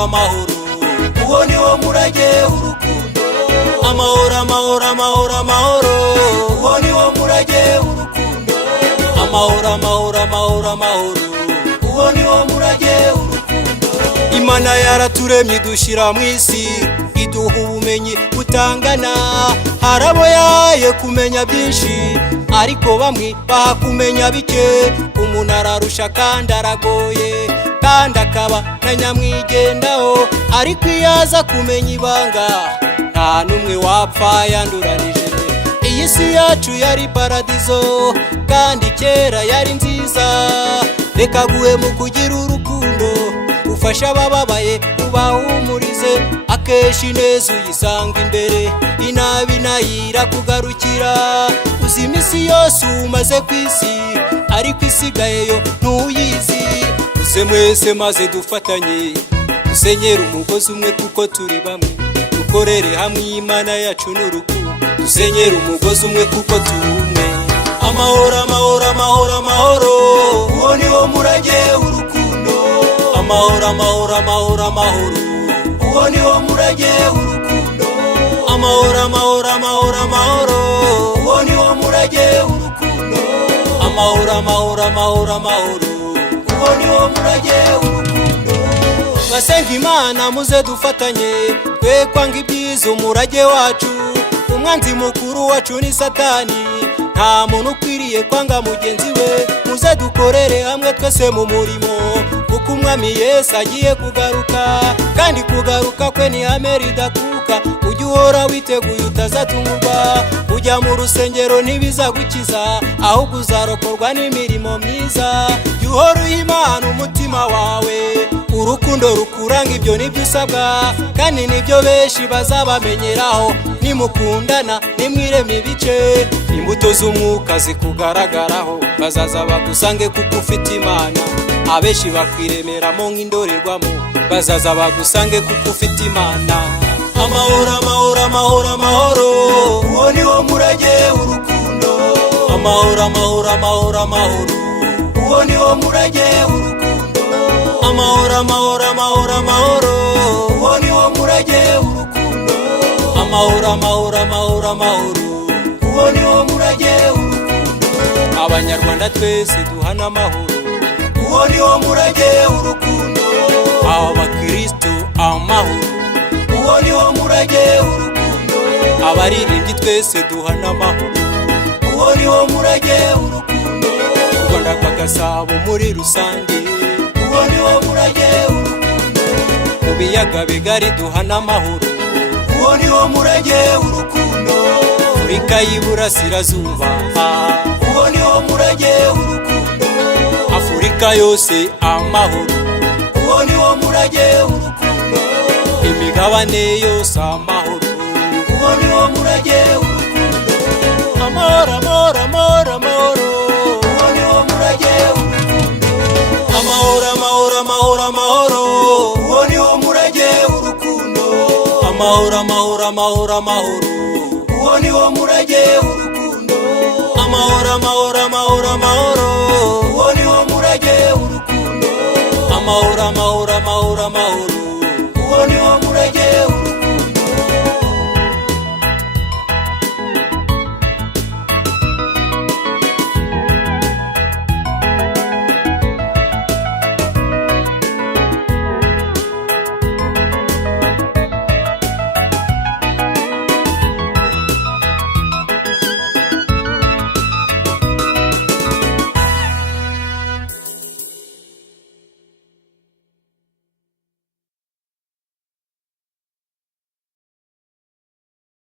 amahoro amahoro, uwo ni wo murage w'urukundo. amahoro amahoro amahoro amahoro, uwo ni wo murage w'urukundo. amahoro amahoro amahoro amahoro, uwo ni wo murage w'urukundo. Imana yaraturemye dushyira mu isi, iduha ubumenyi butangana. Harabo yaye kumenya byinshi, ariko bamwe bakumenya bike. Umuntu ararusha kandi aragoye, kandi akaba na nyamwigendaho, ariko iyo aza kumenya ibanga nta n'umwe wapfa yanduranije. Iyi si yacu yari paradizo, kandi kera yari nziza. Reka guhemu kugira urukundo, ufasha abababaye ubahumurize. Akenshi neza uyisanga imbere, inabi nayira kugarukira. Uzi imisi yose umaze ku isi, ariko isigayeyo ntuyizi. Uze mwese maze dufatanye, dusenyere umugozi umwe kuko turi bamwe. Dukorere hamwe Imana yacu n'urukundo, dusenyere umugozi umwe kuko turi umwe. Amahoro amahoro amahoro amahoro, uwo ni wo murage w'urukundo. amahoro amahoro amahoro amahoro, uwo ni wo murage w'urukundo. amahoro amahoro amahoro amahoro, uwo ni wo murage w'urukundo. amahoro amahoro amahoro amahoro, uwo ni wo murage w'urukundo. basenga Imana muze dufatanye, twe kwanga ibyiza umurage wacu. Umwanzi mukuru wacu ni Satani, nta muntu ukwiriye kwanga mugenzi we. Muze dukorere hamwe twese mu murimo, kuko umwami Yesu agiye kugaruka, kandi kugaruka kwe ni ihame ridakuka. Ujye uhora witeguye utazatungurwa, ujya mu rusengero ntibizagukiza, ahubwo uzarokorwa n'imirimo myiza. Jya uhora uha Imana umutima wawe, urukundo rukuranga, ibyo nibyo usabwa, kandi nibyo benshi bazabamenyeraho. Nimukundana nimwireme ibice, imbuto z'umwuka zikugaragaraho. Bazaza bagusange kuko ufite Imana, abenshi bakwiremeramo nk'indorerwamo. Bazaza bagusange kuko ufite Imana. Amahoro amahoro amahoro amahoro, uwo ni wo murage w'urukundo. amahoro amahoro amahoro amahoro, uwo ni wo murage w'urukundo. amahoro amahoro amahoro amahoro, uwo ni wo murage w'urukundo. amahoro amahoro amahoro amahoro, uwo ni wo murage w'urukundo. Abanyarwanda twese duhana amahoro, uwo ni wo murage w'urukundo. abakristo amahoro, uwo ni wo murage w'urukundo. abaririmbyi twese duhana amahoro, uwo ni wo murage w'urukundo. u Rwanda rwa Gasabo muri rusange, uwo ni wo murage w'urukundo. mu biyaga bigari duhana amahoro, uwo ni wo murage w'urukundo. Afurika y'Iburasirazuba, uwo ni wo murage w'urukundo. Afurika yose amahoro, uwo ni wo murage w'urukundo. imigabane yose amahoro, uwo ni wo murage w'urukundo. amahoro amahoro amahoro amahoro, uwo ni wo murage w'urukundo. amahoro amahoro amahoro amahoro, uwo ni wo murage w'urukundo. amahoro amahoro amahoro amahoro, uwo ni wo murage w'urukundo. amahoro amahoro amahoro amahoro, uwo ni wo murage w'urukundo. amahoro amahoro